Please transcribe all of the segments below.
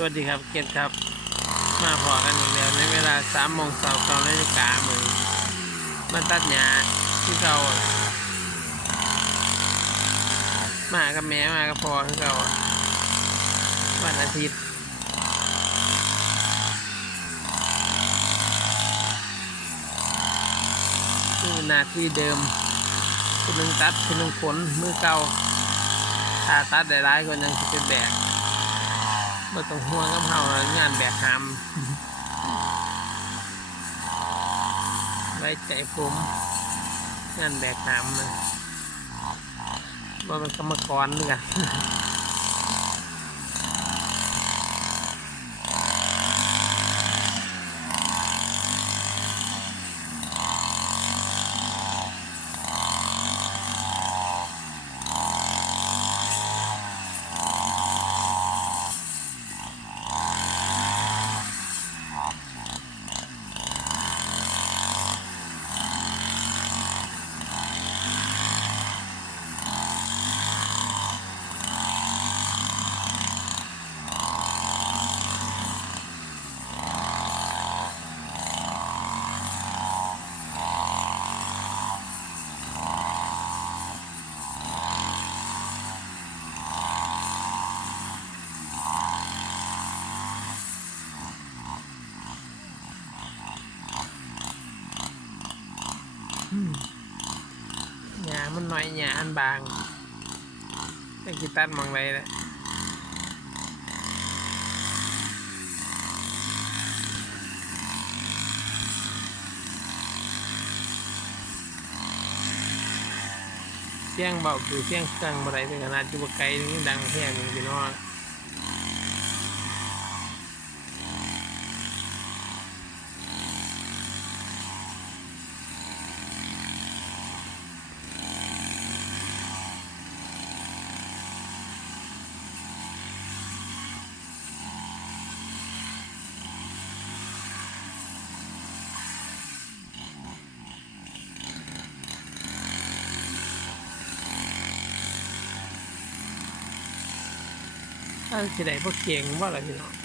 สวัสดีครับเกตครับ มาพอกันอีกแล้วในเวลาสามโมงสาร์เก้านาฬิกามือมาตัดหญ้าที่เก่ามากับแม่มากับพ่อที่เก่าวันอาทิตย์คือหนาที่เดิมคุณลุงตัดคุณลุงขนมือเก่าถ้าตัดได้ร้ายกว่านั้นจะเป็นแบก บ่ต้องห่วงกับเขางานแบกหามไว้ใจผมงานแบกหามมันว่ามันกรรมกรด้วยกันหญ้ามันน้อ ยหญ้าอันบางจะกีตัดมองไรเลยเสียงเบาคือเสียงเครื่องบ่ได้ถึงขนาดจุบไกลนี่ดังแค่นี้พี่น้อง ถ้าสิได้พวกเก่งว่าอะไรพี่น้อง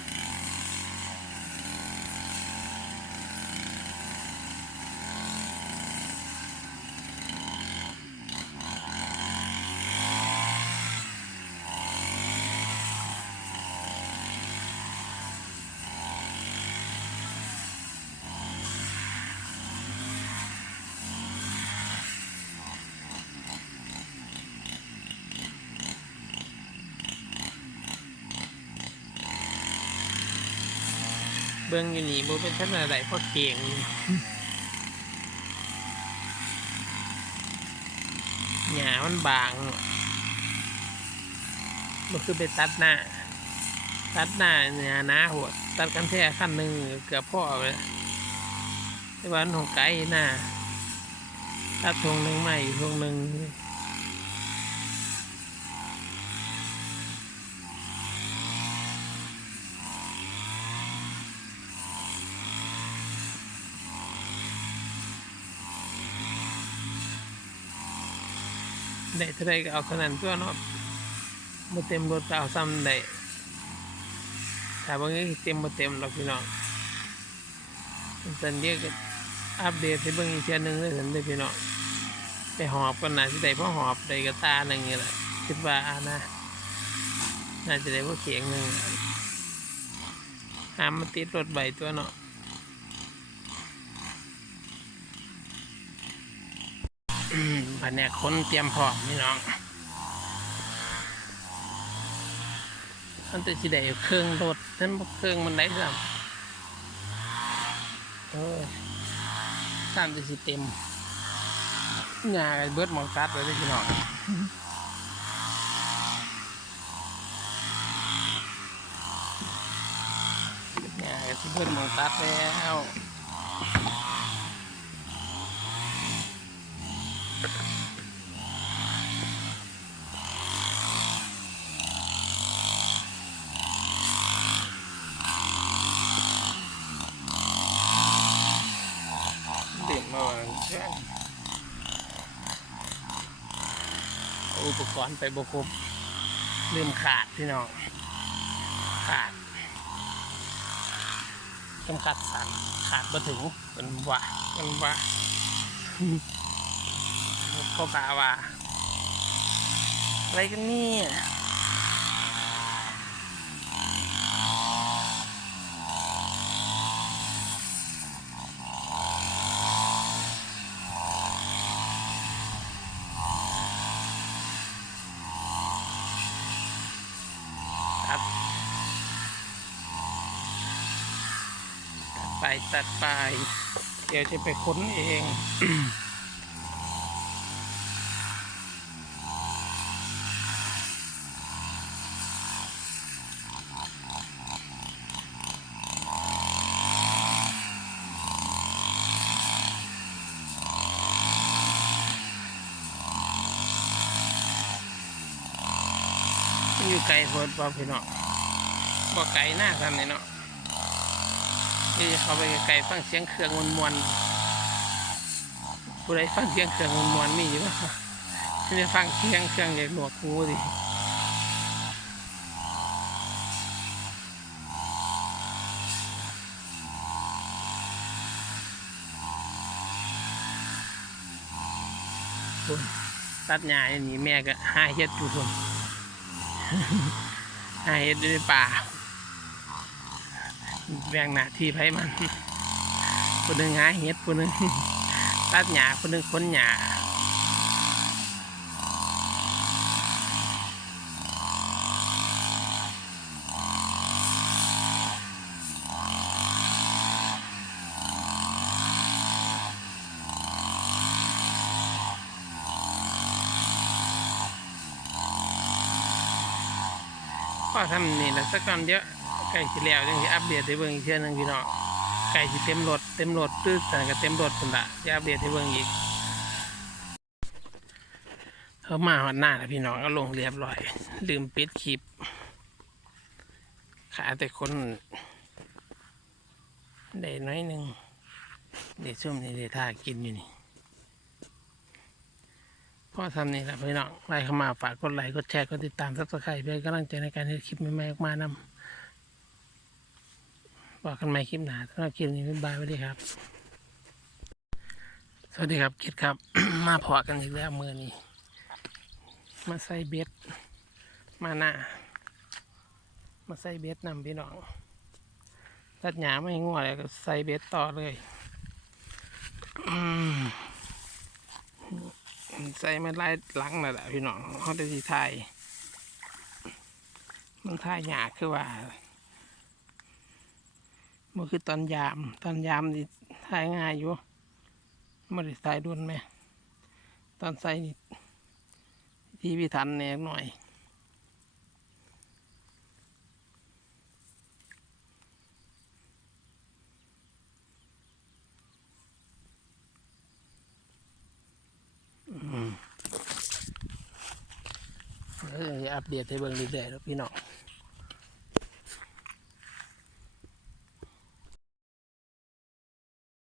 บื้องอยู่นี่บ่เป็นท่านอะไรพวกเกียงหญ้ามันบางมันคือไปตัดหน้า ตัดหน้าเนี่ยหนาหัวตัดกันแค่ขั้นหนึ่งเกือบพ่อเลยแต่ว่ามันของไกลหน้าตัดทงหนึ่งใหม่ทงหนึ่ง ได้เท่าไรก็เอาเท่านั้นตัวเนาะบ่เต็มรถก็เอาซ้ำได้ถ้าบางทีเต็มบ่เต็มหรอกพี่น้องสันเดียก็อัปเดตให้เบิ่งอีกเทื่อหนึงเลยสันเด้พี่น้องไปหอบกันน่าสิได้เพราะหอบได้ก็ตาหนึ่งนี่แหละคิดว่านะน่าจะได้พวกเขียงหนึ่งหามมาติดรถใบตัวเนาะ อืมแผนกคนเตรียมพร้อมพี่น้องมันจะสิได้เครื่องรถนั่นเครื่องมันได้ซ้ำเออซ้ำจะสิเต็มหญ้าก็เบิดมองตัดเลยเด้พี่น้องหญ้าก็สิเบิดมองตัดแล้ว อุปกรณ์ไปบครบลืมขาดพี่น้องขาดจำกัดสันขาดมาถึงเป็นว่าเป็นว่าเขากาว่าอะไรกันเนี่ย ไปตัดไป เดี๋ยวจะไปค้นเองมันอยู่ไกลโพดบ่พี่น้องบ่ไกลหน้ากันเลยเนาะ ที่เขาไปไกลฟังเสียงเครื่องมวนมวนผู้ใดฟังเสียงเครื่องมวนมวนมีอยู่บ่ที่ได้ฟังเสียงเครื่องอยากหนวกหูดิพุ่นตัดหญ้าอย่างนี้แม่ก็หาเฮ็ดอยู่พุ่นหาเฮ็ดอยู่ในป่า แบ่งหน้าที่ไผมันคนหนึ่งหาเฮ็ดคนหนึ่งตัดหญ้าคนหนึ่งขนหญ้าก็ทำนี่แหละสักก่อนเยอะ ไก่สิแล้วยังสิอัปเดตให้เบิ่งอีกเทื่อนึงพี่น้องไก่สิเต็มรถเต็มรถตื้อแต่ก็เต็มรถพุ่นละจะอัปเดตให้เบิ่งอีกเขามาหอดหน้าแล้วพี่น้องก็ลงเรียบร้อย ลืมปิดคลิปขาแต่คนได้น้อยหนึ่งเดี๋ยวช่วงนี้เดี๋ยวท่ากินอยู่นี่พ่อทำนี่แหละพี่น้องไลค์เข้ามาฝากกดไลค์กดแชร์กดติดตามซับสไครต์เพื่อเป็นกำลังใจในการให้คลิปใหม่ๆออกมานำ บอกกันใหม่คลิปหน้าสำหรับคลิปนี้บ๊ายบายสวัสดีครับ สวัสดีครับคิดครับ มาพอกันอีกแล้วมือนี้ มาใส่เบ็ด มาหน้า มาใส่เบ็ดนำพี่น้อง ตัดหญ้าไม่งัวเลยก็ใส่เบ็ดต่อเลยใส่มาไล่หลังนั่นแหละพี่น้องเขาได้ที่ไทยมันท่ายหญ้าคือว่า มันคือตอนยาม ตอนยามนี่ท่ายง่ายอยู่ไม่ได้ท่ายดุนไหมตอนใส่นี่ที่พี่ทันเนี่ยหน่อยเอออัปเดตให้เบิ่งเรื่อยๆแล้วพี่น้อง